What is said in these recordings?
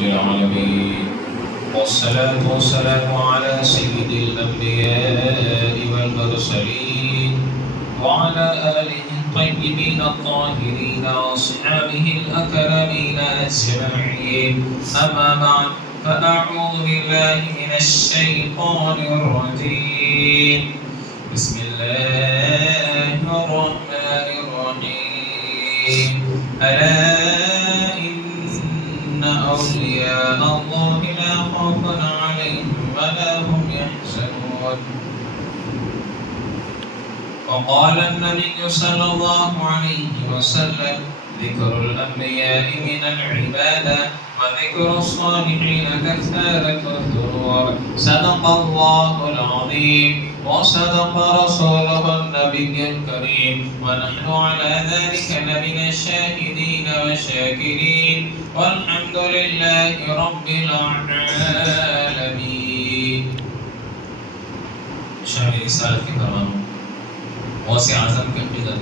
رب العالمين، والصلاة والسلام على سيد الأنبياء والمرسلين وعلى آله الطيبين الطاهرين وأصحابه الأكرمين أجمعين. أما بعد، فأعوذ بالله من الشيطان الرجيم. بسم الله الرحمن الرحيم. ألا إن أولياء الله لا خوف عليهم ولا هم يحزنون. وقال النبي صلى الله عليه وسلم: ذكر الأنبياء من العبادة وذكر الصالحين كفارة الذنوب. صدق الله العظيم وصدق رسوله النبي الكريم، ونحن على ذلك لمن الشاهدين والشاكرين، والحمد لله رب العالمين. شاہ رسالت کے فرمانوں، غوث اعظم کے قدر،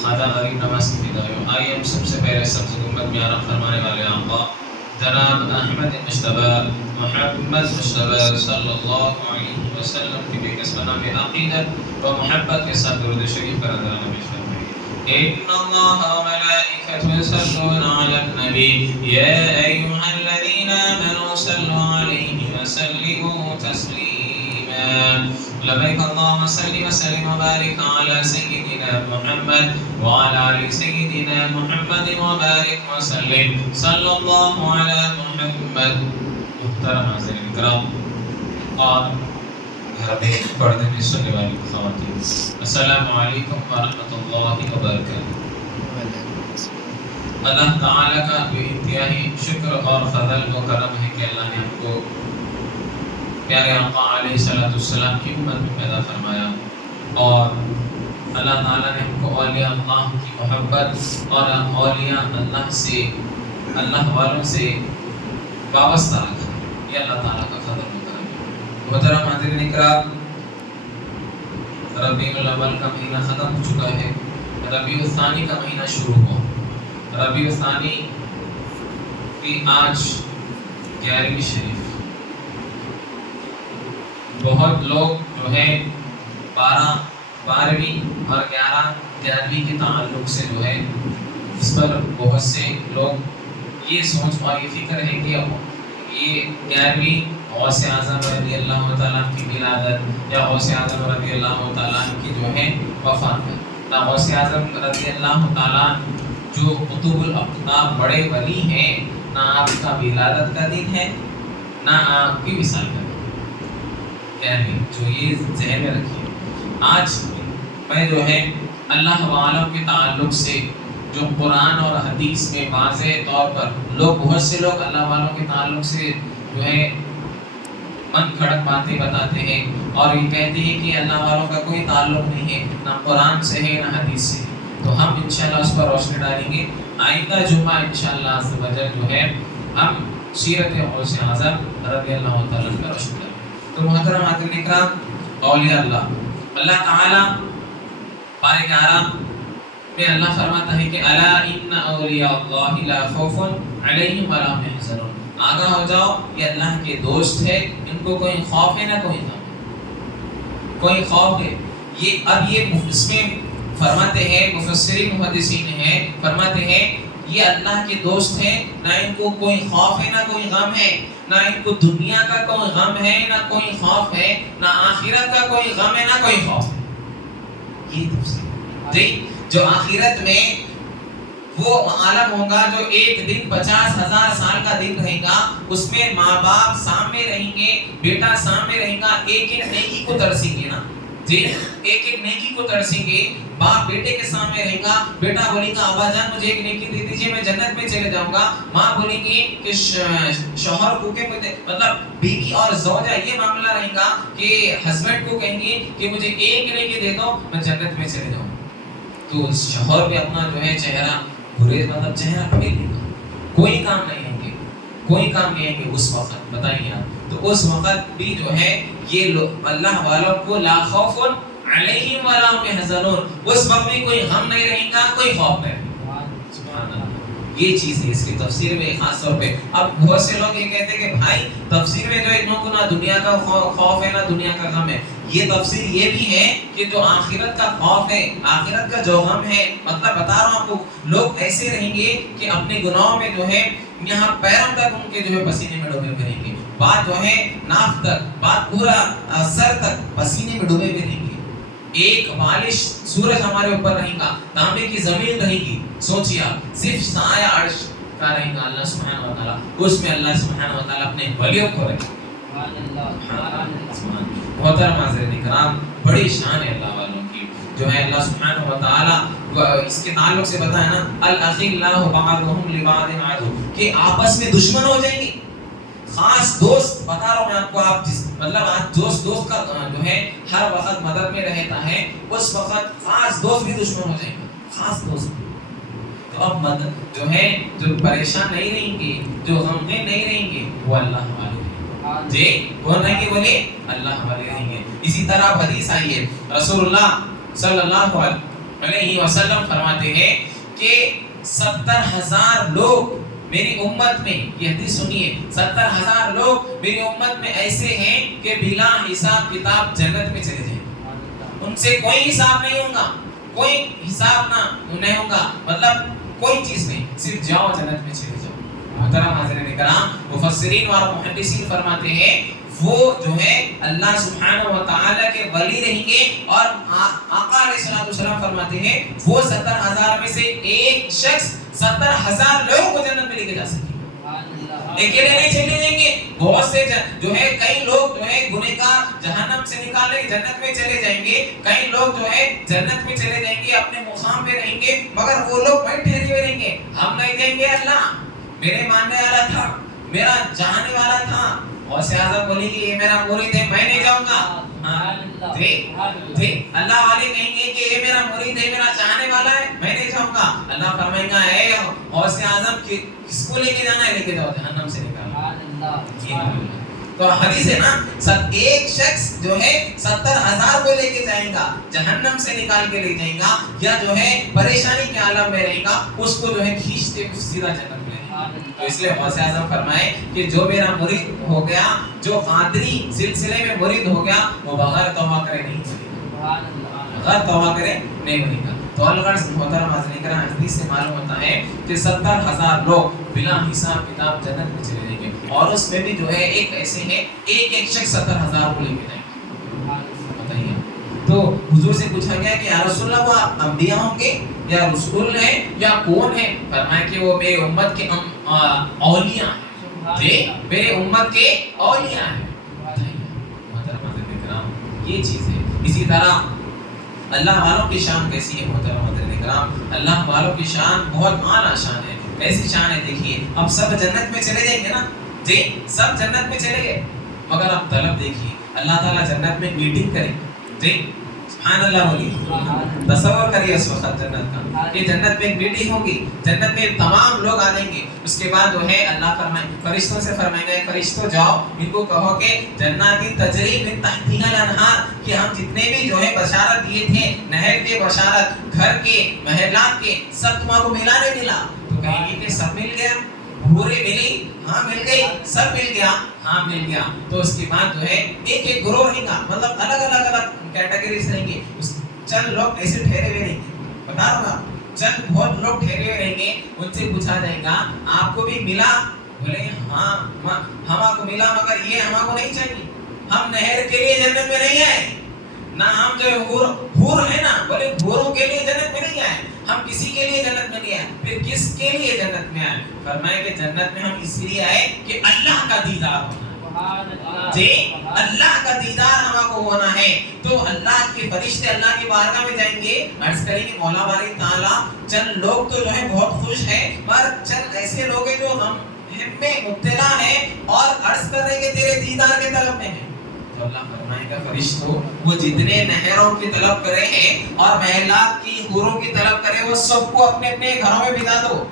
خواجہ غریب نواز کی فدائیوں، آئیے ہم سب سے پہلے سب سے امت میں آرام فرمانے والے آقا جناب احمد مجتبی محمد مجتبی صلی اللہ علیہ وسلم کی بے قسم نام عقیدت و محبت کے ساتھ درود شریف پر ادھرانا پیش فرمائیے. ان اللہ و ملائکته یصلون علی النبی یا ایها الذین آمنوا صلوا علیہ وسلموا تسلیما. لبیک اللہم صل وسلم وبارک علی سیدنا محمد وعلى آل سیدنا محمد وبارک وسلم صلی اللہ علی محمد. محترم حاضرین کرام اور گھر میں پردے میں سننے والی خواتین، السلام علیکم ورحمۃ اللہ وبرکاتہ. اللہ تعالیٰ کا بے انتہائی شکر اور فضل و کرم ہے کہ اللہ نے ہم کو پیارے آقا علیہ السلام کی امت میں پیدا فرمایا، اور اللہ تعالیٰ نے ہم کو اولیاء اللہ کی محبت اور اولیاء اللہ سے، اللہ والوں سے وابستہ رکھا. یہ اللہ تعالیٰ کا فضل و کرم ہے. محترم حاضرین اکرام، ربیع الاول کا مہینہ ختم ہو چکا ہے، ربیع الثانی کا مہینہ شروع ہوا. ربیع الثانی کی آج 11ویں شریف. بہت لوگ جو ہے 12ویں اور 11ویں کے تعلق سے جو ہے اس پر بہت سے لوگ یہ سوچ اور یہ فکر ہے کہ یہ 11ویں غوث اعظم رضی اللہ تعالیٰ کی ولادت یا غوث اعظم رضی اللہ تعالیٰ کی جو ہے وفات ہے. نہ غوث اعظم رضی اللہ تعالیٰ جو قطب الاقطاب بڑے ولی ہیں، نہ آپ کا ولادت کا دن ہے نہ آپ کی وصال کا دن. جو یہ ذہن میں رکھیے. آج میں جو ہے اللہ والوں کے تعلق سے جو قرآن اور حدیث میں واضح طور پر بہت سے لوگ اللہ والوں کے تعلق سے جو ہے من کھڑک باتیں بتاتے ہیں اور یہ کہتے ہیں کہ اللہ والوں کا کوئی تعلق نہیں ہے، نہ قرآن سے ہے نہ حدیث سے. تو ہم انشاءاللہ اس پر روشنی ڈالیں گے. آئندہ جمعہ انشاءاللہ عز و جل جو ہے ہم سیرت غوث اعظم رضی اللہ تعالیٰ پر روشنی ڈالیں گے. تو محترم حاضرین اکرام، اولیاء اللہ، اللہ تعالیٰ پارے 11 میں اللہ فرماتا ہے کہ الا ان اولیاء اللہ لا خوف علیہم ولا هم يحزنون. آگاہ ہو جاؤ، یہ اللہ کے دوست ہے، ان کو کوئی خوف ہے نہ کوئی غم، کوئی خوف ہے. یہ اب یہ اس میں فرماتے ہیں مفسرین محدثین ہیں، فرماتے ہیں یہ اللہ کے دوست ہیں، نہ ان کو کوئی خوف ہے نہ کوئی غم ہے، نہ ان کو دنیا کا کوئی غم ہے نہ کوئی خوف ہے، نہ آخرت کا کوئی غم ہے نہ کوئی خوف ہے. یہ تفسیر جی، جو آخرت میں وہ عالم ہوگا جو ایک دن 50,000 سال کا دن رہے گا، اس میں ماں باپ سامنے رہیں گے، بیٹا سامنے رہے گا، ایک ایک نیکی کو ترسیں گے نا جی، ایک ایک نیکی کو ترسیں گے. باپ بیٹے کے سامنے رہے گا، بیٹا بولے گا ابا جان مجھے ایک نیکی دے دیجیے میں جنت میں چلے جاؤں گا. ماں بولے گی کہ شوہر کو کہ مطلب بیوی اور زوجہ یہ معاملہ رہے گا کہ ہسبینڈ کو کہیں گے کہ مجھے ایک نیکی دے دو میں جنت میں چلے جاؤں. تو شوہر بھی اپنا جو ہے چہرہ برے مطلب چہرہ پھیر دے گا، کوئی کام نہیں ہوں گے، کوئی کام نہیں ہے کہ اس وقت بتائیے آپ. تو اس وقت بھی جو ہے یہ اللہ والوں کو لا خوف علیہم ولا هم يحزنون، اس وقت میں کوئی غم نہیں رہے گا، کوئی خوف نہیں. سبحان اللہ. یہ چیز ہے اس کی تفسیر میں خاص طور پہ. اب بہت سے لوگ یہ کہتے ہیں کہ بھائی تفسیر میں جو ہے نہ دنیا کا خوف ہے نہ دنیا کا غم ہے. یہ تفسیر یہ بھی ہے کہ جو آخرت کا خوف ہے, آخرت کا جو غم ہے, مطلب بتا رہا ہوں آپ کو, لوگ ایسے رہیں گے کہ اپنے گناہوں میں جو ہے یہاں پیروں تک ان کے جو ہے پسینے میں ڈوبے ہوئے رہیں گے, بات جو ہے ناف تک, بات پورا سر تک پسینے میں ڈوبے ہوئے رہیں گے. ایک بالش سورج ہمارے اوپر رہے گا, تانبے کی زمین رہے گی, سوچیے آپ صرف سایہ عرش کا رہے گا اللہ سبحانہ و تعالیٰ, اس میں اللہ سبحانہ و تعالیٰ اپنے ولیوں کو رکھے. محترم حضرات کرام, بڑی شان ہے اللہ والوں کی جو ہے. اللہ سبحانہ و تعالیٰ اس کے تعلق سے بتایا نا, الاخلاء بعضهم لبعض عدو, کہ آپس میں دشمن ہو جائیں گے. خاص دوست بتا رہا ہوں میں آپ کو, آپ جس مطلب آج دوست کا جو ہے ہر وقت مدد میں رہتا ہے, اس وقت خاص دوست بھی دشمن ہو جائیں گے. خاص دوست تو اب مدد جو ہے, جو پریشان نہیں رہیں گے, جو غمگین نہیں رہیں گے, وہ اللہ والے جی کون رہیں گے, بولے اللہ والے رہیں گے. اسی طرح حدیث آئی ہے, رسول اللہ صلی اللہ علیہ وسلم فرماتے ہیں کہ 70,000 لوگ میری امت میں, یہ حدیث سنیے, 70,000 لوگ میری امت میں ایسے ہیں کہ بلا حساب کتاب جنت میں چلے جائیں. ان سے کوئی حساب نہیں ہوگا, کوئی حساب نہ نہیں ہوگا, مطلب کوئی چیز نہیں, صرف جاؤ جنت میں چلے جاؤ. محترم حضرات کرام, مفسرین اور محدثین فرماتے ہیں وہ جو ہے اللہ سبحانہ و تعالیٰ کے ولی رہیں گے, اور آقا علیہ السلام فرماتے ہیں وہ 70,000 میں سے ایک شخص 70,000 لوگوں کو جنت میں لے کے جا سکے. اکیلے نہیں چلے جائیں گے, بہت سے جو ہے کئی لوگ جو ہے گنہگار جہنم سے نکالے جنت میں چلے جائیں گے, کئی لوگ جو ہے جنت میں چلے جائیں گے, اپنے مقام پہ رہیں گے, مگر وہ لوگ وہیں ٹھہرے ہوئے رہیں گے. ہم نہیں جائیں گے, اللہ میرے ماننے والا تھا, میرا چاہنے والا تھا, اور اعظم بولیں گے یہ میرا مرید ہے, میں نہیں جاؤں گا. اللہ والے کہیں گے کہ یہ میرا مرید ہے, میرا چاہنے والا ہے, میں نہیں جاؤں گا. اللہ فرمائے گا اے غوث اعظم کس کو لے کے جانا ہے, لے کے جاؤ جہنم سے نکالو. تو حدیث ہے نا, ایک شخص جو ہے 70,000 کو لے کے جائے گا, جہنم سے نکال کے لے جائے گا, یا جو ہے پریشانی کے عالم میں رہے گا, اس کو جو ہے کھینچتے سیدھا جنت میں. تو اس لیے غوث اعظم فرمائے کہ جو میرا مرید ہو گیا, جو قادری سلسلے میں مرید ہو گیا, وہ بغیر توبہ کرے نہیں بنے گا, بغیر توبہ کرے نہیں بنے گا. تو الغرض محترم حضرات کرام, حدیث سے معلوم ہوتا ہے کہ 70,000 لوگ بلا حساب کتاب جنت میں چلے جائیں گے, اور اس میں بھی جو ہے ایک ایسے ہیں ایک شخص 70,000 کو لے کے جائیں گے. بتائیے, تو حضور سے پوچھا گیا کہ یا رسول اللہ وہ انبیاء ہوں گے یا رسول ہیں یا کون ہیں؟ فرمایا کہ وہ میرے امت کے اولیاء ہیں, جی میرے امت کے اولیاء ہیں. محترم حضرات کرام, یہ چیز ہے. اسی طرح اللہ والوں کی شان کیسی ہے محترم حضرات کرام, اللہ والوں کی شان بہت اعلیٰ شان ہے. کیسی شان ہے دیکھیے, اب سب جنت میں چلے جائیں گے نا, جی سب جنت میں چلے گئے, مگر اب طلب دیکھیے, اللہ تعالیٰ جنت میں میٹنگ کرے, جی سبحان اللہ بولی, تصور کریے اس وقت جنت کا, کہ جنت میں ایک میٹنگ ہوگی, جنت میں تمام لوگ آ جائیں گے. اس کے بعد جو ہے اللہ فرمائے فرشتوں سے فرمائے گا, فرشتوں جاؤ ان کو کہو کہ جنات تجری من تحتها الانہار, کہ ہم جتنے بھی جو ہے بشارت دیے تھے, نہر کے بشارت, گھر کے, محلات کے, سب تمہارے کو ملا نہیں ملا؟ تو کہیں گے کہ سب مل گیا. حوریں ملی, ہاں مل گئی, سب مل گیا, ہاں مل گیا. تو اس کے بعد جو ہے ایک گروہ رہے گا, مطلب الگ کیٹیگریز رہیں گے. چند لوگ ایسے ٹھہرے ہوئے رہیں گے, بتا رہا ہوں, چند بہت لوگ ٹھہرے ہوئے رہیں گے. ان سے پوچھا جائے گا آپ کو بھی ملا؟ بولے ہاں ہم کو ملا, مگر یہ ہم کو نہیں چاہیے, ہم نہر کے لیے جنت میں نہیں آئے نا, ہم جو حور ہے نا, بولے حوروں کے لیے جنت میں نہیں آئے, ہم کسی کے لیے جنت میں نہیں آئے. پھر کس کے لیے جنت میں آئے؟ فرمائے کہ جنت میں ہم اس لیے آئے کہ اللہ کا دیدار ہونا, جی اللہ کا دیدار ہم کو ہونا ہے. تو اللہ کے فرشتے اللہ کی بارگاہ میں جائیں گے, عرض کریں گے مولا باری تعالیٰ, چند لوگ تو جو ہے بہت خوش ہیں, پر چند ایسے لوگ ہیں جو ہم میں مبتلا ہیں اور عرض کر رہے ہیں کہ تیرے دیدار کے طلب میں ہیں. تو اللہ فرمائے گا فرشتوں, وہ جتنے نہروں کی طلب کرے ہیں اور محلات کی حوروں کی طلب کرے, وہ سب کو اپنے اپنے گھروں میں بھجا دو,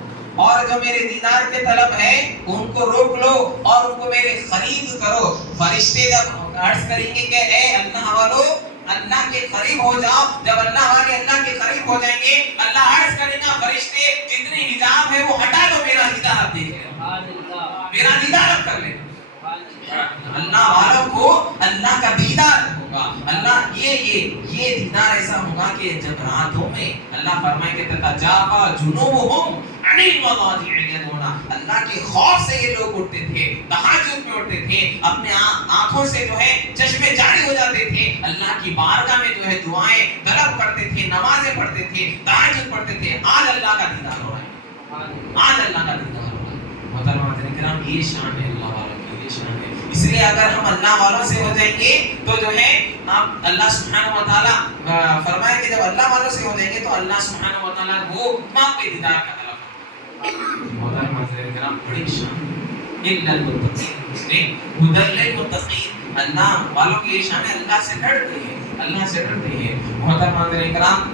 اور جو میرے دیدار کے طلب ہے ان کو روک لو اور ان کو میرے خرید کرو. فرشتے جب عرض کریں گے کہ اے اللہ والو اللہ کے قریب ہو جاؤ. جب اللہ والے اللہ کے قریب ہو جائیں گے, اللہ عرض کرے گا فرشتے جتنے حجاب ہے وہ ہٹا دو, میرا دیدار آپ دیکھ لیں, میرا دیدار آپ کر لیں. اللہ والوں کو اللہ کا دیدار ہوگا. اللہ یہ دیدار ایسا ہوگا کہ جب راتوں میں اللہ فرمائے کہ تتجافا جنوبہم عن المضاجع یدعون, اللہ کے خوف سے یہ لوگ اٹھتے تھے, تہجد میں اٹھتے تھے, اپنے آنکھوں سے جو ہے چشمے جاری ہو جاتے تھے, اللہ کی بارگاہ میں جو ہے دعائیں طلب کرتے تھے, نمازیں پڑھتے تھے, تہجد پڑھتے تھے. آج اللہ کا دیدار ہو رہا ہے, آج اللہ کا دیدار ہو رہا ہے. محترم کرام, یہ شان ہے اللہ والوں کی, یہ شان ہے. اس لیے اگر ہم اللہ والوں سے ہو جائیں گے تو جو ہے آپ اللہ سبحانہ و تعالیٰ فرمائے کہ جب اللہ والوں سے ہو جائیں گے تو اللہ سبحانہ و تعالیٰ وہ ماں کے دیدار کا طلب. محترم حضرات کرام, بڑی شان الا المتقین, ہدی للمتقین, اللہ والوں کی یہ شان ہے, اللہ سے ڈرتے ہیں, اللہ سے ڈرتے ہیں. محترم حضرات کرام,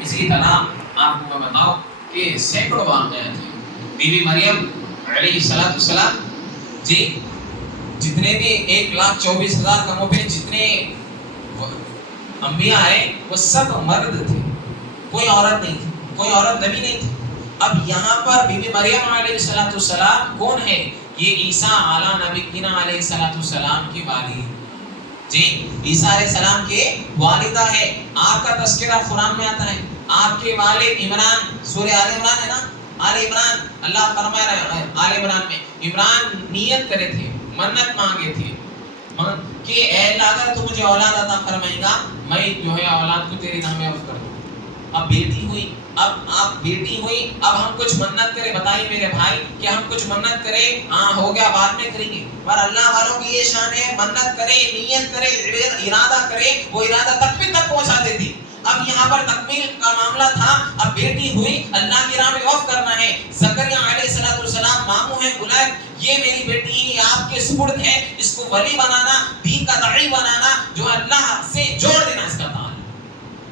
اسی طرح آپ کو میں بتاؤں کہ سینکڑوں واقعات ہیں. بی بی مریم علیہ السلام جی, جتنے بھی 1,24,000 کموں پہ جتنے انبیاء آئے وہ سب مرد تھے, کوئی عورت نہیں تھی, کوئی عورت نبی نہیں تھی. اب یہاں پر بی بی مریم علیہ السلام کون ہے؟ یہ عیسیٰ اعلیٰ نبی علیہ السلام کی والد جی, عیسیٰ علیہ السلام کے والدہ ہے. آپ کا تذکرہ قرآن میں آتا ہے. آپ کے والد عمران, سورہ آل عمران ہے نا, آل عمران, اللہ فرما رہا ہے آل عمران میں, عمران نیت کرے تھے, منت مانگے تھے کہ اے اللہ اگر تو مجھے اولاد عطا فرمائے گا میں جو ہے اولاد کو تیری راہ میں وقف کر دوں. اب بیٹی ہوئی, اب آپ بیٹی ہوئی, اب ہم کچھ منت کرے, بتائیے میرے بھائی کہ ہم کچھ منت کرے, ہاں ہو گیا بعد میں کریں گے, پر اللہ والوں کی یہ شان ہے, منت کرے, نیت کرے, ارادہ کرے, وہ ارادہ تکمیل تک پہنچا دیتی. اب یہاں پر تکمیل کا معاملہ تھا, اب بیٹی ہوئی, اللہ کی راہ میں وقف کرنا ہے. زکریا علیہ السلام ماموں ہیں, بلائے یہ میری بیٹی ہے, آپ کے سپرد ہے, اس کو ولی بنانا, دین کا داعی بنانا, جو اللہ سے جوڑ دینا اس کا تعلق.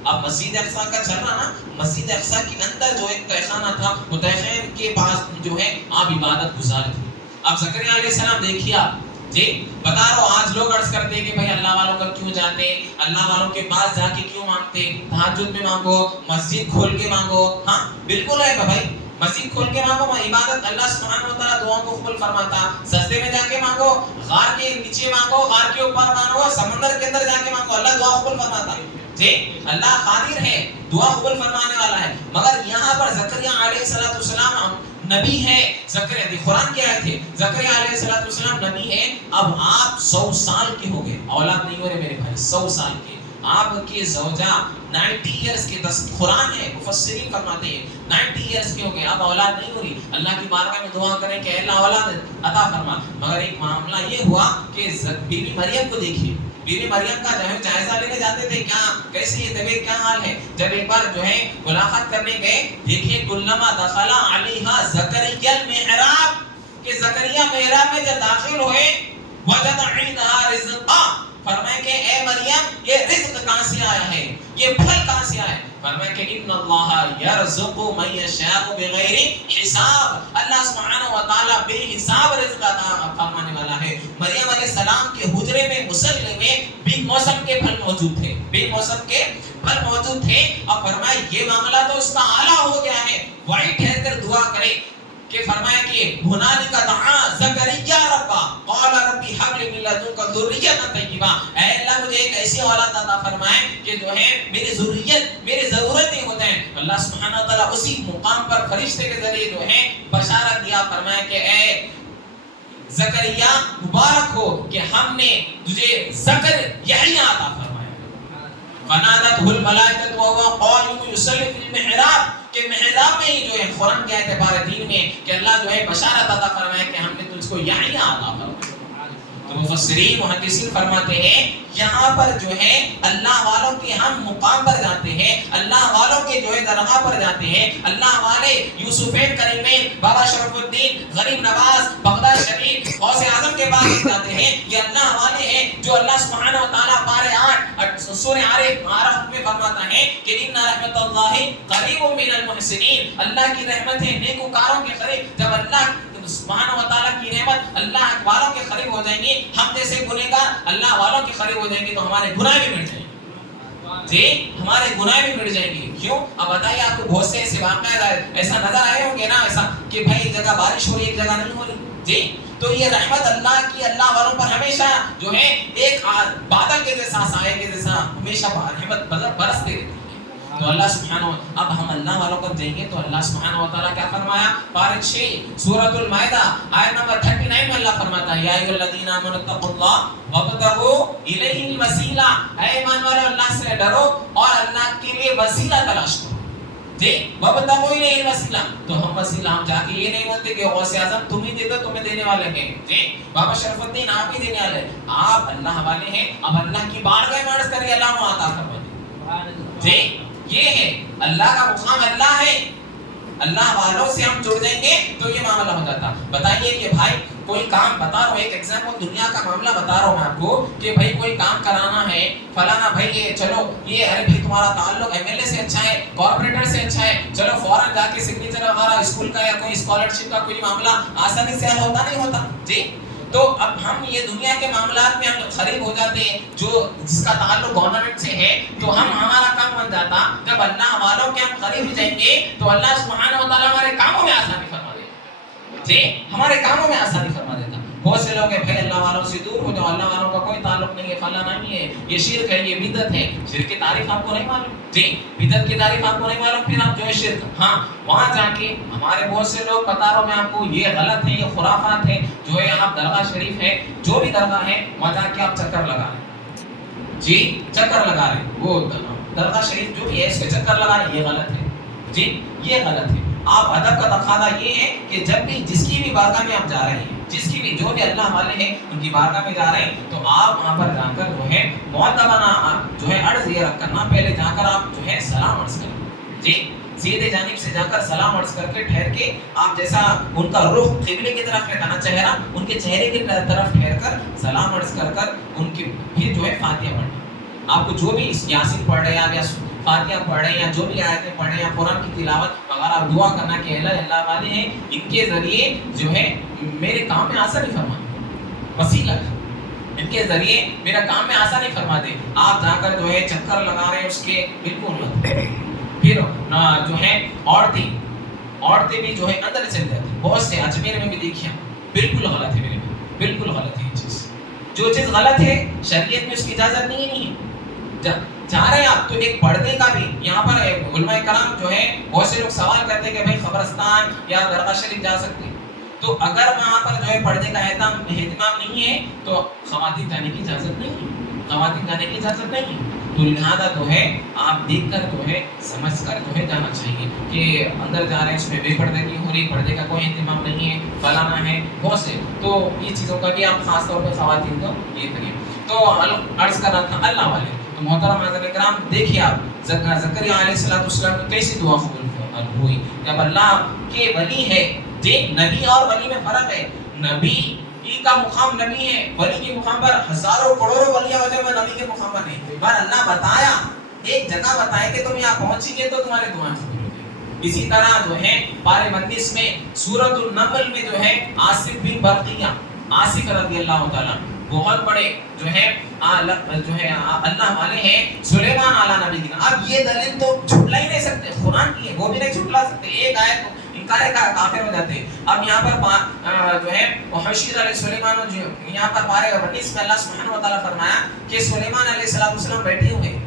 اب مسجد اقصیٰ کا چل رہا نا, مسجد اقصیٰ کے اندر جو ایک تہخانہ تھا, وہ تہخانے کے پاس جو ہے آپ عبادت گزار تھے. اب زکریا علیہ السلام دیکھیے آپ جی, بتا رہا ہوں, آج لوگ عرض کرتے ہیں کہ بھائی اللہ والوں کا کیوں جاتے, اللہ والوں کے پاس جا کے کیوں مانگتے, تہجد میں مانگو, مسجد کھول کے مانگو. ہاں بالکل ہے بھائی, مسجد کھول کے مانگو, عبادت اللہ سبحانہ و تعالیٰ دعاؤں کو قبول فرماتا. سجدے میں جا کے مانگو, غار کے نیچے مانگو, غار کے اوپر مانگو, سمندر کے اندر جا کے مانگو, اللہ دعا قبول فرماتا جی, اللہ قادر ہے, دعا قبول فرمانے والا ہے. مگر یہاں پر زکریا علیہ السلام نبی ہے. زکریا قرآن کے آئے تھے, زکریا علیہ السلام نبی ہے. اب آپ 100 سال کے ہو گئے, اولاد نہیں ہو رہے میرے بھائی, 100 سال کے. آپ کی زوجہ 90 ایئرز کے, قرآن ہے, مفسرین فرماتے ہیں 90 ایئرز کے ہو گئے, اب اولاد نہیں ہو رہی. اللہ کی بارگاہ میں دعا کریں کہ اللہ اولاد عطا فرما. مگر ایک معاملہ یہ ہوا کہ بی بی مریم کو دیکھیے, بی بی مریم کا جو ہے جائزہ لینے جاتے تھے, کیا کیسی ہے طبیعت, کیا حال ہے. جب ایک بار جو ہے ملاقات کرنے گئے, دیکھیے کلما دخل علیہا زکریا المحراب, کہ زکریا محراب میں جب داخل ہوئے, وجد عندها رزقا, فرمائے کہ اے مریم یہ رزق کہاں سے آیا ہے, یہ پھل کہاں سے آیا ہے. فرمائے کہ ان اللہ یرزق من یشاء بغیر حساب, اللہ سبحانہ و تعالی بے حساب رزق عطا فرمانے والا ہے. مریم علیہ السلام کے حجرے میں مصلی میں بے موسم کے پھل موجود تھے, بے موسم کے پھل موجود تھے. اب فرمائے یہ معاملہ تو اس کا اعلیٰ ہو گیا ہے, وہیں ٹھہر کر دعا کرے کہ فرمایا کہ ہنالک دعا زکریا ربا قال ربی حب لی من لدنک ذریۃ طیبہ, اے اللہ مجھے ایک ایسی اولاد عطا فرمائے کہ جو ہے میری ذریت, میری ضرورتیں ہو جائیں. اللہ سبحانہ و تعالیٰ اسی مقام پر فرشتے کے ذریعے جو ہے بشارت دیا, فرمایا کہ اے زکریا مبارک ہو کہ ہم نے تجھے زکر یحییٰ عطا فرمایا. فنادته الملائکۃ وهو قائم یصلی فی المحراب, کہ محراب میں ہی جو ہے قرآن کے اعتبار دین میں کہ اللہ جو ہے بشارت عطا فرمایا کہ ہم نے تجھ کو یحییٰ عطا فرمایا. تو مفسرین محدثین فرماتے ہیں یہاں پر جو ہے اللہ والوں کے ہم مقام پر جاتے ہیں, اللہ والوں کے جو ہے درگاہ پر جاتے ہیں. اللہ والے یوسفین کریمین, بابا شرف الدین, غریب نواز, بغداد شریف, غوث اعظم کے پاس جاتے ہیں. یہ اللہ والے ہیں جو اللہ سبحانہ و تعالیٰ پارے 8 سورہ عارف میں فرماتا ہے کہ ان رحمت اللہ قریب من المحسنین, اللہ کی رحمت ہے نیکوکاروں کے قریب. جب اللہ سبحانہ و تعالیٰ کی نعمت اللہ والوں کے قریب ہو جائیں گی, ہم جیسے گنہگار اللہ والوں کے قریب ہو جائیں گے تو ہمارے گناہ بھی مٹ جائیں گے. جی ہمارے گناہ بھی مٹ جائیں گے. کیوں؟ اب بتائیے آپ کو بہت سے ایسے واقعات ایسا نظر آئے ہوں گے نا ایسا کہ بھائی ایک جگہ بارش ہو رہی ہے ایک جگہ نہیں ہو رہی. جی تو یہ رحمت اللہ کی اللہ والوں پر ہمیشہ جو ہے ایک بادل کے جیسا سائے کے جیسا ہمیشہ رحمت برستے رہتی ہے. تو اللہ سبحانہ اب ہم اللہ والوں کو دیں گے تو اللہ سبحانہ و تعالیٰ کیا فرمایا؟ پارہ 6 سورۃ المائدہ آیت نمبر 39 میں اللہ فرماتا ہے یا ایھا الذین آمنوا اتقوا اللہ وابتغوا الیہ الوسیلہ. اے ایمان والو اللہ سے ڈرو اور اللہ کے لیے وسیلہ تلاش کرو. جی وابتغوا الیہ الوسیلہ. تو ہم وسیلہ ہم جا کے یہ نہیں بولتے کہ غوث اعظم تم ہی دے دو تمہیں دینے والے ہیں. جی بابا شرف الدین آپ ہی دینے والے آپ اللہ والے ہیں. اب اللہ کی بارگاہ میں عرض کریں اللہ کو عطا فرمائے. جی یہ ہے اللہ کا مقام اللہ ہے. اللہ والوں سے ہم جڑ جائیں گے تو یہ معاملہ ہو جاتا. بتائیے کہ بھائی کوئی کام بتا رہا ہوں ایک ایگزامپل دنیا کا معاملہ بتا رہا ہوں میں آپ کو کہ بھائی کوئی کام کرانا ہے فلانا بھائی یہ چلو یہ ارے بھائی تمہارا تعلق ایم ایل اے سے اچھا ہے کارپوریٹر سے اچھا ہے چلو فوراً جا کے سگنیچر وغیرہ اسکول کا یا کوئی اسکالرشپ کا کوئی معاملہ آسانی سے حل ہوتا نہیں ہوتا. جی تو اب ہم یہ دنیا کے معاملات میں ہم قریب ہو جاتے ہیں جو جس کا تعلق گورنمنٹ سے ہے تو ہم ہمارا کام بن جاتا. جب اللہ والوں کے ہم قریب ہو جائیں گے تو اللہ سبحانہ و تعالیٰ ہمارے کاموں میں آسانی فرما دیتا. جی ہمارے کاموں میں آسانی فرما دیتا. بہت سے لوگ ہیں بھائی اللہ والوں سے دور ہو جاؤ اللہ والوں کا کوئی تعلق نہیں ہے فلانا نہیں ہے یہ شرک ہے یہ بدعت ہے. شرک کی تعریف آپ کو نہیں معلوم. جی بدعت کی تعریف آپ کو نہیں معلوم پھر آپ جو ہے شرک ہاں وہاں جا کے ہمارے بہت سے لوگ بتا رہا ہوں میں آپ کو یہ غلط ہے یہ خرافات ہے جو ہے آپ درگاہ شریف ہے جو بھی درگاہ ہے وہاں جا کے آپ چکر لگا رہے. جی چکر لگا رہے وہ درگاہ شریف جو بھی ہے اس کے چکر لگا رہے یہ غلط ہے. جی یہ غلط ہے. آپ ادب کا تقاضا یہ ہے کہ جب بھی جس کی بھی بارگاہ میں آپ جا رہے ہیں جس کی بھی جو بھی اللہ والے ہیں ان کی بارگاہ میں جا رہے ہیں تو آپ وہاں پر جا کر جو ہے معتبانہ جو ہے عرض یہ رکھ کرنا پہلے جا کر آپ جو ہے سلام عرض کریں. جی سیدھے جانب سے جا کر سلام عرض کر کے ٹھہر کے آپ جیسا ان کا رخ قبلے کی طرف ہے نا چہرہ ان کے چہرے کی طرف ٹھہر کر سلام عرض کر کر ان کی پھر جو ہے فاتحہ پڑھنا. آپ کو جو بھی یاسین پڑھ رہے ہیں یا فاتحہ پڑھ رہے ہیں یا جو بھی آیتیں پڑھ رہے ہیں یا قرآن کی تلاوت وغیرہ آپ دعا کرنا کہ اللہ والے ہیں ان کے ذریعے جو ہے میرے کام میں آسانی فرما وسیلہ ان کے ذریعے میرا کام میں آسانی فرما دے. آپ جا کر جو ہے چکر لگا رہے ہیں اس کے بالکل. پھر جو ہے عورتیں بھی جو ہے اندر چل جاتی. بہت سے اجمیر میں بھی دیکھیں بالکل غلط ہے میرے بالکل غلط ہے یہ چیز. جو چیز غلط ہے شریعت میں اس کی اجازت نہیں ہے. چاہ رہے ہیں آپ تو ایک پردے کا بھی یہاں پر علماء کرام جو ہے بہت سے لوگ سوال کرتے ہیں کہ بھائی قبرستان یا درگاہ شریف جا سکتے ہیں تو اگر وہاں پر جو ہے پردے کا اہتمام نہیں ہے تو خواتین جانے کی اجازت نہیں ہے. تو لہذا جو ہے آپ دیکھ کر جو ہے سمجھ کر جو ہے جانا چاہیے کہ اندر جا رہے ہیں اس میں بے پردے کی ہو رہی پردے کا کوئی اہتمام نہیں ہے فلانا ہے بہت سے. تو یہ چیزوں کا بھی آپ خاص طور پر خواتین کو یہ کریے. تو عرض کر رہا تھا اللہ والے تو محترم حضرات کرام دیکھیے آپ زکریا علیہ السلام کی کیسی دعا قبول ہوئی جب اللہ کے ولی ہے. جی نبی اور ولی میں فرق ہے. نبی کا مقام نبی ہے ولی کے مقام پر ہزاروں کروڑوں ولیاں ہوتے ہیں نبی کے مقام پر نہیں. پر اللہ بتایا ایک جگہ بتایا کہ تم یہاں پہنچیں گے تو تمہارے دعائیں قبول ہوں گی. اسی طرح جو ہے پارہ 32 میں سورۃ النمل میں جو ہے آصف بن برقیہ آصف رضی اللہ تعالیٰ بہت بڑے جو ہے اللہ والے ہیں سلیمان علیہ نبی کی. اب یہ دلیل تو جھٹلا ہی نہیں سکتے قرآن کی ہے وہ بھی نہیں جھٹلا سکتے. ایک آیت کو انکار کا کافر ہو جاتے ہیں. اب یہاں پر جو ہے وحشیر علیہ سلیمان یہاں پر پارہ 32 میں اللہ سبحانہ و تعالیٰ فرمایا کہ سلیمان علیہ السلام بیٹھے ہوئے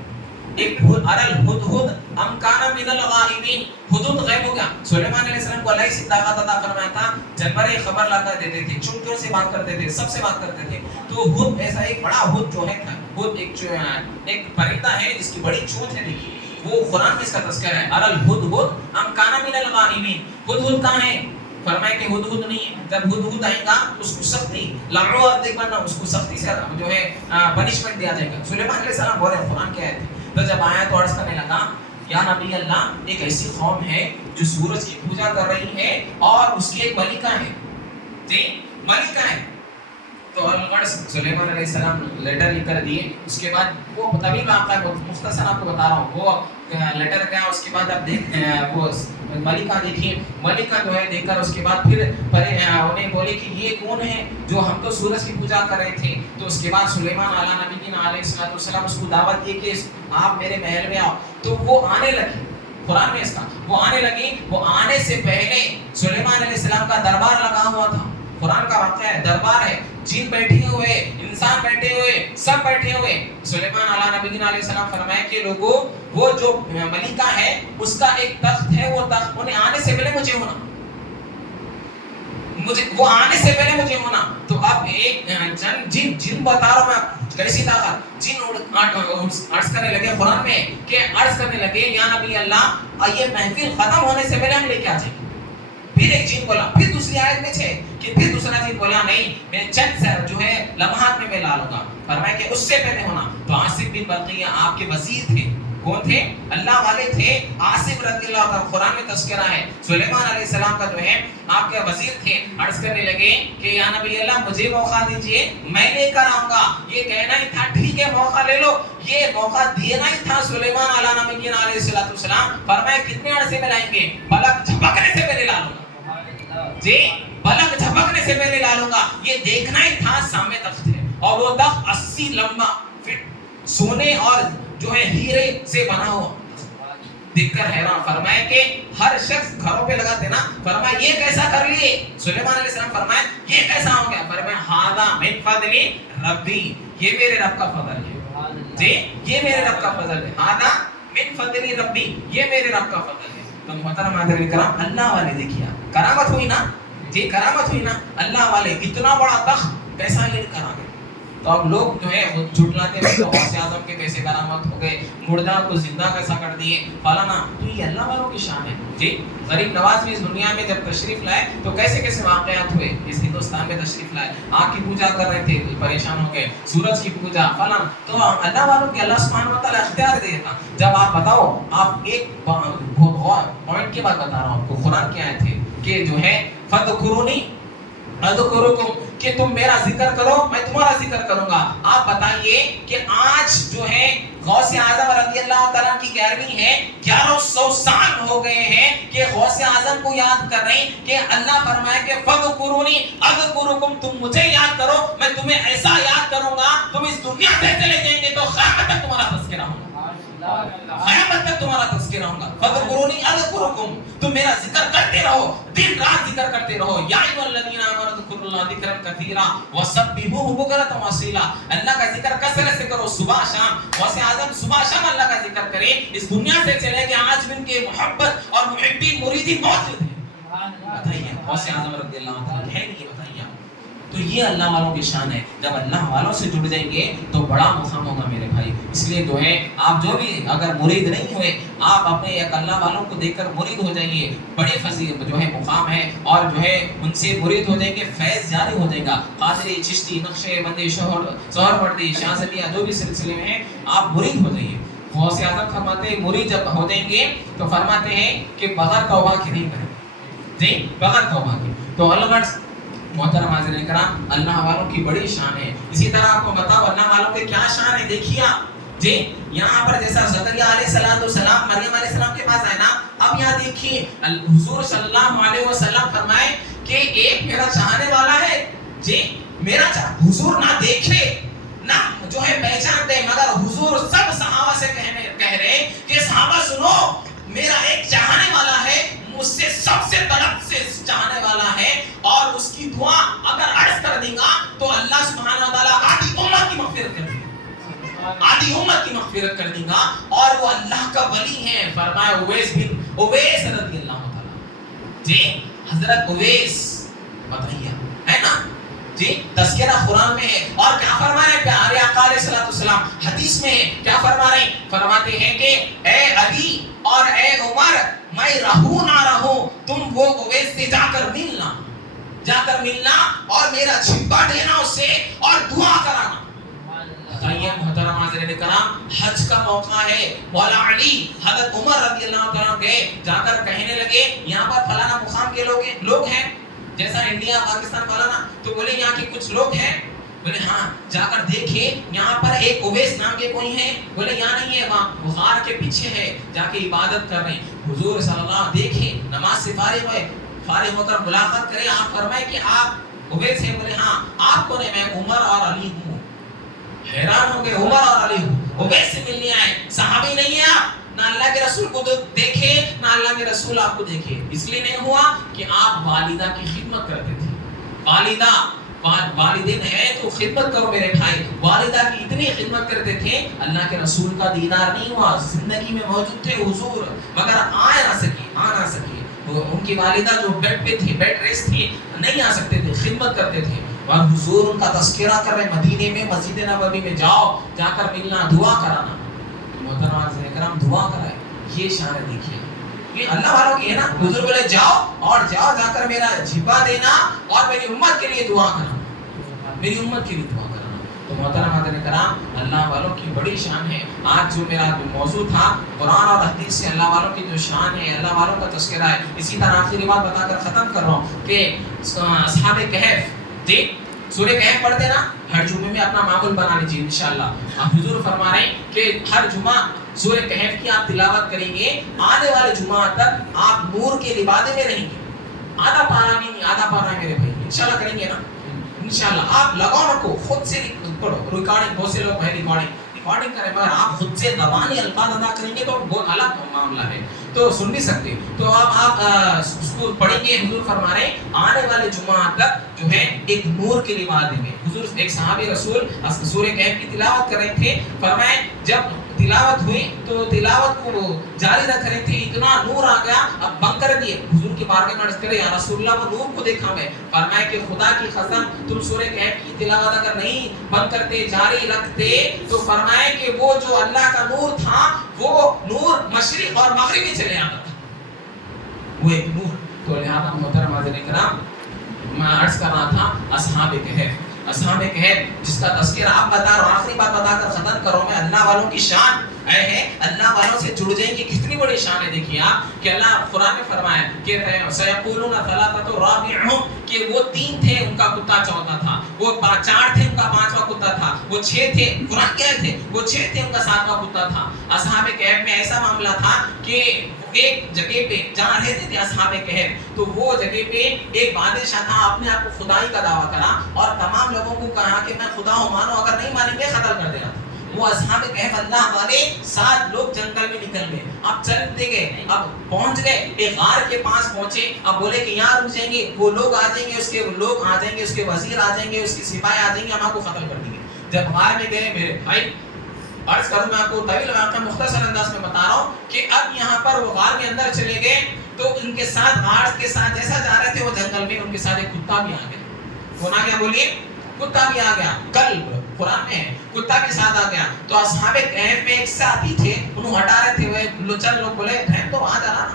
ایک ارل ہدہد ام کان من الغائبین. ہدہد غائب ہو گیا. سلیمان علیہ السلام کو اللہ سے طاقت عطا فرمایا تھا جانور خبر لا کر دیتے تھے چونٹیوں سے بات کرتے تھے سب سے بات کرتے تھے. تو ہد ایسا ایک بڑا ہد جو ہے ہد ایک پرندہ ہے جس کی بڑی چونچ ہے دیکھیے وہ قرآن میں اس کا تذکرہ ہے ارل ہدہد ام کان من الغائبین. ہدہد کہاں ہے فرمایا کہ ہدہد نہیں ہے. جب ہدہد آئے گا اس کو سختی لعنو اور دیکھنا اس کو سختی سے جو ہے پنشمنٹ دیا جائے گا. سلیمان علیہ السلام بول رہے ہیں قرآن کیا ہے تو جب آیا تو عرض کرنے لگا یا نبی اللہ ایک ایسی قوم ہے جو سورج کی پوجا کر رہی ہے اور اس کی ایک ملکہ ہے. جی ملکہ ہے. تو الغرض سلیمان علیہ السلام لیٹر لکھ کر دیے. اس کے بعد وہ طویل واقعہ ہے, مختصر آپ کو بتا رہا ہوں. وہ لیٹر گیا, اس کے بعد آپ وہ ملکہ دیکھیے, ملکہ جو ہے دیکھ کر اس کے بعد پھر انہیں بولے کہ یہ کون ہے جو ہم تو سورج کی پوجا کر رہے تھے. تو اس کے بعد سلیمان علیہ نبی علیہ السلام اس کو دعوت دی کہ آپ میرے محل میں آؤ. تو وہ آنے لگے, قرآن میں اس کا وہ آنے لگی. وہ آنے سے پہلے سلیمان علیہ السلام کا دربار لگا ہوا تھا. قرآن کا واقعہ ہے, دربار ہے, جن بیٹھے ہوئے, انسان بیٹھے ہوئے, سب بیٹھے ہوئے. سلیمان علیہ نبی علیہ السلام فرمائے کہ لوگوں وہ جو ملکہ ہے اس کا ایک تخت ہے, وہ تخت انہیں آنے سے پہلے مجھے ہونا, وہ آنے سے پہلے مجھے ہونا. تو اب ایک جن بتا رہا ہوں میں کیسی طاقت, جن عرض کرنے لگے قرآن میں کہ عرض کرنے لگے یا نبی اللہ یہ محفل ختم ہونے سے پہلے ہم لے کے آ جائیں. پھر ایک جن بولا, پھر دوسری آیت میں چھے کہ پھر دوسرا جن بولا نہیں میں چند جو ہے لمحات میں لا لوں گا. فرمایا کہ اس سے پہلے ہونا. تو عاصم بن بقیہ آپ کے وزیر تھے. کون تھے؟ اللہ والے تھے. عاصم رضی اللہ عنہ, قرآن میں تذکرہ ہے. سلیمان علیہ السلام کا جو ہے آپ کے وزیر تھے. عرض کرنے لگے کہ یا نبی اللہ مجھے موقع دیجئے, میں لے کر آؤں گا. یہ کہنا ہی تھا ٹھیک ہے موقع لے لو, یہ موقع دینا ہی تھا سلیمان علیہ نبی علیہ السلام. فرمایا کتنے عرصے میں لائیں گے؟ پلک جھپکنے سے پہلے لا لوں گا. جی پلک جھپکنے سے پہلے لا لوں گا. یہ دیکھنا ہی تھا سامنے تخت ہے, اور وہ تخت 80 لمبا فٹ سونے اور جو ہے ہیرے سے بنا ہوا. دیکھ کر حیران. فرمایا کہ ہر شخص گھروں پہ لگاتے نا, فرمایا یہ کیسا کر لیے؟ سلیمان علیہ السلام فرمایا یہ کیسا ہو گیا؟ فرمایا ھذا من فضل ربی, یہ میرے رب کا فضل ہے. جی یہ میرے رب کا فضل ہے. ھذا من فضل ربی, یہ میرے رب کا فضل ہے. تو محترم حضرات کرام, اللہ والے دیکھیے کرامت ہوئی نا, جی کرامت ہوئی نا. اللہ والے اتنا بڑا تخت کیسا لے کر آ گئے. تو اب لوگ جو ہے وہ جھٹلاتے ہیں کہ غوث اعظم کے کیسے کرامت ہو گئے, مردہ کو زندہ کیسا کر دیے فلانا. تو یہ اللہ والوں کی شان ہے. جی غریب نواز بھی اس دنیا میں جب تشریف لائے تو کیسے کیسے واقعات ہوئے. اس ہندوستان میں تشریف لائے, آگ کی پوجا کر رہے تھے, پریشان ہو گئے, سورج کی پوجا فلانا. تو اللہ والوں کے اللہ سبحانہ و تعالیٰ اختیار دیتا. جب آپ بتاؤ, آپ ایک پوائنٹ کی بات بتا رہا ہوں آپ کو, قرآن کی آیت ہے کہ جو ہے فذکرونی اذکرکم, کہ تم میرا ذکر کرو میں تمہارا ذکر کروں گا. آپ بتائیے کہ آج جو ہے غوث اعظم رضی اللہ تعالیٰ کی 11ویں ہے, 1100 سال ہو گئے ہیں کہ غوث اعظم کو یاد کر رہے ہیں کہ اللہ فرمایا کہ فذکرونی اذکرکم, تم مجھے یاد کرو میں تمہیں ایسا یاد کروں گا, تم اس دنیا سے چلے جائیں گے تو قیامت تک تمہارا تذکرہ ہوگا, قیامت تک تمہارا تذکرہ ہوگا. فذکرونی اذکرکم, تم میرا ذکر کرتے رہو, دن رات ذکر کرتے رہو. یا ایھا الذین آمنوا اذکروا اللہ ذکرا کثیرا وسبحوہ بکرۃ واصیلا. اللہ کا ذکر کثرت سے کرو صبح شام. غوث اعظم صبح شام اللہ کا ذکر کرے, اس دنیا سے چلے گئے, آج بھی ان کے محبت اور محبین مریدین موجود ہیں. بتائیے غوث اعظم رضی اللہ عنہ ہے نہیں, بتائیے. تو یہ اللہ والوں کی شان ہے. جب اللہ والوں سے جڑ جائیں گے تو بڑا مقام ہوگا میرے بھائی. اس لیے جو ہے آپ جو بھی اگر مرید نہیں ہوئے, آپ اپنے ایک اللہ والوں کو دیکھ کر مرید ہو جائیے. بڑے فضیلت جو ہے مقام ہے, اور جو ہے ان سے مرید ہو جائیں گے, فیض جاری ہو جائے گا. قادری, چشتی, نقشے بندی, سہروردی, شاذلیہ جو بھی سلسلے میں ہیں آپ مرید ہو جائیے. غوث اعظم فرماتے ہیں مرید جب ہو جائیں گے تو فرماتے ہیں کہ بغیر توبہ کے نہیں کریں. جی بغیر توبہ کے. تو الغرض محترم حاضرین کرام, اللہ والوں کی بڑی شان ہے. اسی طرح آپ کو بتاؤ اللہ والوں کے کیا شان ہے, دیکھیے آپ. جی یہاں پر جیسا زکریا علیہ السلام مریم علیہ السلام کے پاس آئے نا, اب یہاں دیکھیے حضور صلی اللہ علیہ وسلم فرمائے کہ ایک میرا چاہنے والا ہے. جی میرا حضور نہ دیکھے نہ جو ہے پہچانتے, مگر حضور سب صحابہ سے کہہ رہے کہ صحابہ سنو, میرا ایک چاہنے والا ہے, مجھ سے سب سے طلب سے چاہنے والا ہے, اور اس کی دعا اگر عرض کر دیں گا تو اللہ سبحانہ و تعالیٰ آدھی امت کی مغفرت کر دیں گا, آدھی امت کی مغفرت کر دیں گا. اور وہ اللہ کا ولی ہے. فرمایا اویس رضی اللہ تعالیٰ. جی حضرت اویس, بتائیے ہے نا, جی تذکرہ قرآن میں ہے. اور کیا فرما رہے ہیں پیارے آقا علیہ السلام, حدیث میں ہے کیا فرما رہے ہیں, فرماتے ہیں کہ اے علی اور اے عمر, میں رہوں نہ رہوں تم وہ اویس سے جا کر ملنا اور میرا جھپا دینا اس سے اور دعا کرانا. بتائیے محترم حاضرین کرام, حج کا موقع ہے, مولا علی حضرت عمر رضی اللہ تعالیٰ گئے, جا کر کہنے لگے یہاں پر فلانا مقام کے لوگ ہیں, جیسا انڈیا پاکستان فلانا, تو بولے یہاں کے کچھ لوگ ہیں بولے ہاں جا کر دیکھے یہاں پر ایک اویس نام کے کوئی ہیں. بولے یہاں نہیں ہے, وہاں غار کے پیچھے ہے, جا کے عبادت کر رہے ہیں. حضور صلی اللہ علیہ وسلم دیکھے نماز سے فارغ ہو کر ملاقات کرے. آپ فرمائے کہ آپ اویس ہیں؟ بولے ہاں. آپ کون ہیں؟ میں عمر اور علی ہوں. حیران ہو گئے, عمر اور علی ہوں, اویس سے ملنے آئے, صحابی نہیں ہیں آپ, نہ اللہ کے رسول کو دیکھے نہ اللہ کے رسول آپ کو دیکھے. اس لیے نہیں ہوا کہ آپ والدہ کی خدمت کرتے تھے. والدین ہے تو خدمت کرو میرے بھائی. والدہ کی اتنی خدمت کرتے تھے, اللہ کے رسول کا دیدار نہیں ہوا. زندگی میں موجود تھے حضور مگر آ نہ سکی. ان کی والدہ جو بیڈ پہ تھی, بیڈ ریسٹ تھی, نہیں آ سکتے تھے, خدمت کرتے تھے. اور حضور ان کا تذکرہ کر رہے مدینے میں, مسجد نبوی میں جاؤ, جا کر ملنا, دعا کرانا. محترم حضرات کرام, دعا کرائے. یہ شان دیکھیے, یہ اللہ والوں کی ہے نا. حضور بولے جاؤ جا کر میرا جھپا دینا اور میری امت کے لیے دعا کرنا, میری امت کے لیے دعا کرنا. تو محترم حضرات کرام, اللہ والوں کی بڑی شان ہے. آج جو میرا موضوع تھا قرآن اور حدیث سے اللہ والوں کی جو شان ہے, اللہ والوں کا تذکرہ ہے. اسی طرح آخری بات بتا کر ختم کر رہا ہوں کہ اصحاب کہف, دیکھ سورہ کہف پڑھتے نا, ہر جمعے میں اپنا معمول بنا لیجیے انشاءاللہ. حضور فرما رہے ہیں کہ ہر جمعہ سورہ کہف کی آپ تلاوت کریں گے, آنے والے جمعہ تک آپ نور کے لبادے میں رہیں گے. آدھا پارا بھی نہیں, آدھا پارا ہے میرے بھائی, انشاءاللہ کریں گے نا انشاءاللہ. آپ لگاؤ رکھو, خود سے پڑھو. ریکارڈنگ بہت سے لوگ ہے ریکارڈنگ کریں, مگر آپ خود سے زبانی الفاظ ادا کریں گے تو بہت الگ معاملہ ہے, تو سن نہیں سکتے. تو آپ اس کو پڑھیں گے. حضور فرما رہے ہیں آنے والے جمعہ تک جو ہے ایک نور کے لبادے میں. حضور ایک صحابی رسول سورہ کہف کی تلاوت کر رہے تھے, فرمائے جب تلاوت ہوئی تو تلاوت کو جاری رکھ رہے تھے, اتنا نور آ گیا, اب بند کر دیے. حضور کی بارگاہ میں عرض کرے یا رسول اللہ, وہ نور کو دیکھا میں. فرمایا کہ خدا کی قسم تم سورہ کہف کی تلاوت اگر نہیں بند کرتے, جاری رکھتے, تو فرمایا کہ وہ جو اللہ کا نور تھا وہ نور مشرق اور مغرب میں چلے آتا تھا, وہ ایک نور. تو لہذا محترم حضرات کرام, میں عرض کر رہا تھا اصحاب کہف جس کا تذکرہ آپ بتا رہا ہوں, آخری بات بتا کر ختم کروں میں. اللہ والوں کی شان ہے, اللہ والوں سے جڑ جائیں گے, کتنی بڑی شان ہے. دیکھیے آپ کہ اللہ قرآن میں فرمایا کہ سیقولون ثلاثۃ رابعہم, کہ وہ 3 تھے ان کا کتا چوتھا تھا, وہ 4 تھے ان کا 5واں کتا تھا, وہ 6 تھے, قرآن کیا تھے, وہ 6 تھے ان کا 7واں کتا تھا. اصحاب کہف میں ایسا معاملہ تھا کہ ایک جگہ پہ جہاں رہتے تھے اصحاب کہف, تو وہ جگہ پہ ایک بادشاہ تھا, اپنے آپ کو خدائی کا دعویٰ کرا اور تمام لوگوں کو کہا کہ میں خدا ہوں, مانو, اگر نہیں مانیں گے قتل کر دینا. وہ اصحاب کہف اللہ والے 7 لوگ جنگل میں نکل گئے. اب چلتے گئے, اب پہنچ گئے, ایک غار کے پاس پہنچے. اب بولے کہ یہاں رک جائیں گے, وہ لوگ آ جائیں گے, اس کے لوگ آ جائیں گے, اس کے وزیر آ جائیں گے, اس کے سپاہی آ جائیں گے, ہم آپ کو قتل کر دیں گے. جب غار میں گئے میرے بھائی, عرض کروں میں آپ کو طویل واقعہ مختصر انداز میں بتا رہا ہوں کہ اب یہاں پر وہ غار میں اندر چلے گئے, تو ان کے ساتھ غار کے ساتھ جیسا جا رہے تھے وہ جنگل میں, ان کے ساتھ ایک کتا بھی آ گیا. وہ نہ کیا بولیے, کتا بھی آ گیا. کل قرآن میں ہے کتا کے ساتھ آ گیا. تو اصحاب کہف میں ایک ساتھی تھے, انہوں ہٹا رہے تھے, وہ چند لوگ بولے رہن تو وہاں جانا.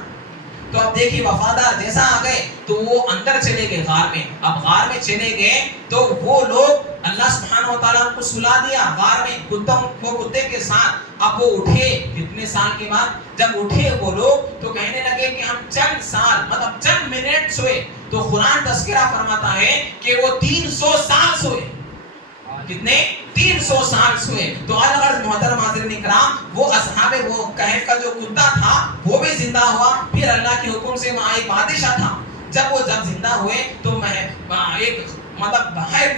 تو اب دیکھیے وفادار جیسا آ گئے تو وہ اندر چلے گئے غار میں. اب غار میں چلے گئے تو وہ لوگ اللہ سبحانہ و تعالیٰ کو سلا دیا غار میں کتے کے ساتھ. اب وہ اٹھے کتنے سال کے بعد, جب اٹھے وہ لوگ تو کہنے لگے کہ ہم چند سال, مطلب چند منٹ سوئے. تو قرآن تذکرہ فرماتا ہے کہ وہ 300 سال سوئے. کتنے؟ 300 سال سوئے. تو الغرض محترم حاضرین کرام, وہ اصحاب وہ کہف کا جو کتا تھا وہ بھی زندہ ہوا. پھر اللہ کے حکم سے وہاں ایک بادشاہ تھا, جب زندہ ہوئے تو ایک مطلب باہر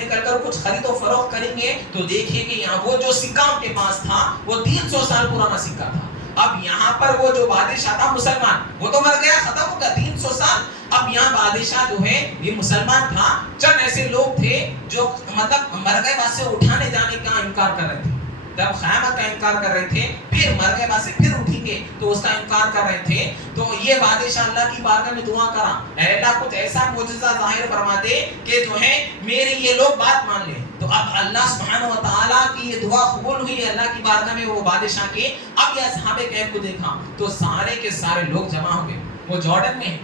نکل کر کچھ خرید و فروخت کریں گے, تو دیکھیں کہ یہاں وہ جو سکہ ان کے پاس تھا وہ 300 سال پرانا سکہ تھا. اب یہاں پر وہ جو بادشاہ تھا مسلمان, وہ تو مر گیا, ختم ہو گیا 300 سال. اب یہاں بادشاہ جو ہے یہ مسلمان تھا. چند ایسے لوگ تھے جو مطلب مر گئے بعد سے اٹھانے جانے کا انکار کر رہے تھے. جب قیامت کا انکار کر رہے تھے, پھر مر گئے بعد سے پھر اٹھیں گے تو اس کا انکار کر رہے تھے. تو یہ بادشاہ اللہ کی بارگاہ میں دعا کرا, اے اللہ کچھ ایسا معجزہ ظاہر فرما دے کہ جو ہے میرے یہ لوگ بات مان لیں. تو اب اللہ سبحانہ و تعالیٰ کی یہ دعا قبول ہوئی اللہ کی بارگاہ میں وہ بادشاہ کے. اب یہ اصحاب کہف کو دیکھا تو سارے کے سارے لوگ جمع ہو گئے. وہ جارڈن میں,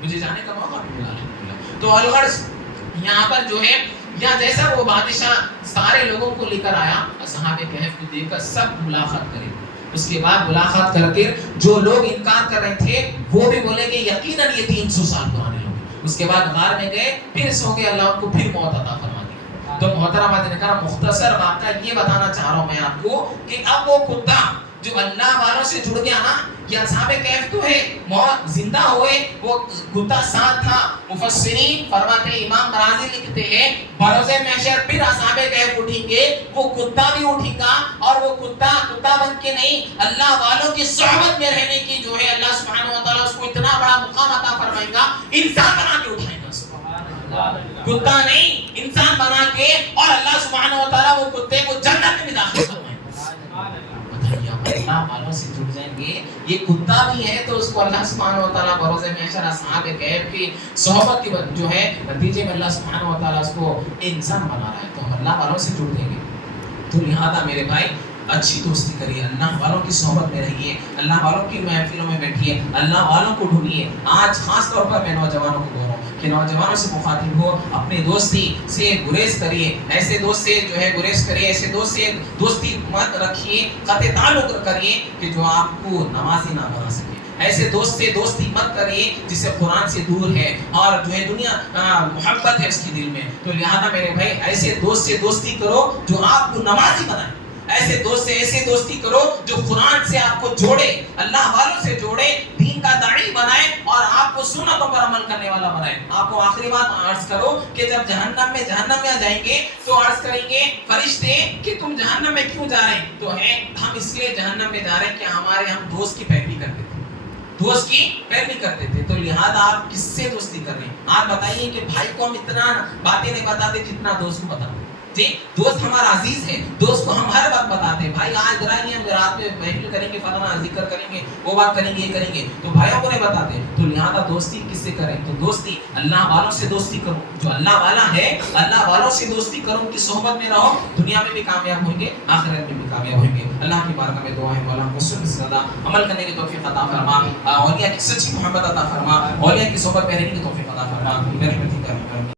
مجھے جانے کا موقع بھی ملا. تو الغرض یہاں پر جو ہے, یہاں جیسا وہ بادشاہ سارے لوگوں کو لے کر آیا, اصحاب کہف کو دیکھ کر سب ملاقات کرے. اس کے بعد ملاقات کر کے جو لوگ انکار کر رہے تھے وہ بھی بولے کہ یقیناً یہ 300 سال پرانے لوگ. اس کے بعد غار میں گئے, پھر سو گئے, اللہ ان کو پھر موت عطا فرما دی. تو محترم حضرات کرام مختصر واقعہ یہ بتانا چاہ رہا ہوں میں آپ کو کہ اب وہ کتا جو اللہ والوں سے جڑ گیا نا، یہ اصحاب کہف تو ہے زندہ ہوئے، وہ کتا ساتھ تھا. مفسرین فرماتے ہیں، امام رازی لکھتے ہیں بروز محشر پھر اصحاب کہف اٹھیں گے، وہ کتا بھی اٹھے گا اور وہ کتا بن کے نہیں، اللہ والوں کی صحبت میں رہنے کی جو ہے اللہ سبحانہ و تعالیٰ اس کو اتنا بڑا مقام عطا فرمائے گا، انسان بنا کے اٹھائے گا. کتا نہیں، انسان بنا کے، اور اللہ سبحانہ و تعالیٰ وہ کتے کو جنت میں داخل فرمائے گا. اللہ والوں سے جڑ جائیں گے. یہ کتا بھی ہے تو اس کو اللہ سبحانہ و تعالیٰ بروز محشر اصحاب کہف کی صحبت کی جو ہے نتیجے میں اللہ سبحانہ و تعالیٰ اس کو انسان بنا رہا ہے. تو ہم اللہ والوں سے جڑ جائیں گے. تو لہذا میرے بھائی اچھی دوستی کریے، اللہ والوں کی صحبت میں رہیے، اللہ والوں کی محفلوں میں بیٹھیے، اللہ والوں کو ڈھونڈیے. آج خاص طور پر میں نوجوانوں کو بول رہا ہوں کہ نوجوانوں سے مخاطب ہو، اپنے دوستی سے گریز کریے، ایسے دوست سے جو ہے گریز کریے، ایسے دوست سے دوستی مت رکھیے، قطع تعلق کریے کہ جو آپ کو نمازی نہ بنا سکے. ایسے دوست سے دوستی مت کریے جس سے قرآن سے دور ہے اور جو ہے دنیا محبت ہے اس کی دل میں. تو لہذا میرے بھائی ایسے دوست سے دوستی کرو جو آپ کو نمازی بنائے. ایسے دوست سے ایسے دوستی کرو جو قرآن سے آپ کو جوڑے، اللہ والوں سے جوڑے، دین کا داعی بنائے اور آپ کو سنتوں پر عمل کرنے والا بنائے. آپ کو آخری بات عرض کرو کہ جب جہنم میں آ جائیں گے تو عرض کریں گے فرشتے کہ تم جہنم میں کیوں جا رہے ہیں؟ تو ہم اس لیے جہنم میں جا رہے ہیں کہ ہم دوست کی پیروی کرتے تھے. تو لہذا آپ کس سے دوستی کر رہے ہیں؟ آپ بتائیے کہ بھائی کو ہم اتنا باتیں نہیں بتاتے جتنا دوست کو بتاتے. دوست ہمارا عزیز ہے، دوست کو ہم ہر وقت بتاتے ہیں بھائی آج درائیں گے، ہم رات میں محفل کریں گے، فلانا ذکر کریں گے، وہ بات کریں گے، یہ کریں گے. تو بھائیوں کو نہیں بتاتے. تو لہذا دوستی کس سے کریں؟ تو دوستی اللہ والوں سے دوستی کرو. جو اللہ والا ہے اللہ والوں سے دوستی کرو، ان کی صحبت میں رہو، دنیا میں بھی کامیاب ہوئیں گے، آخرت میں بھی کامیاب ہوئیں گے. اللہ کی بارگاہ میں دعا ہے مولا ہم کو سب سے زیادہ عمل کرنے کی توفیق عطا فرما، اولیاء کی سچی محبت عطا فرما، اولیاء کی صحبت میں رہنے کی توفیق عطا فرما.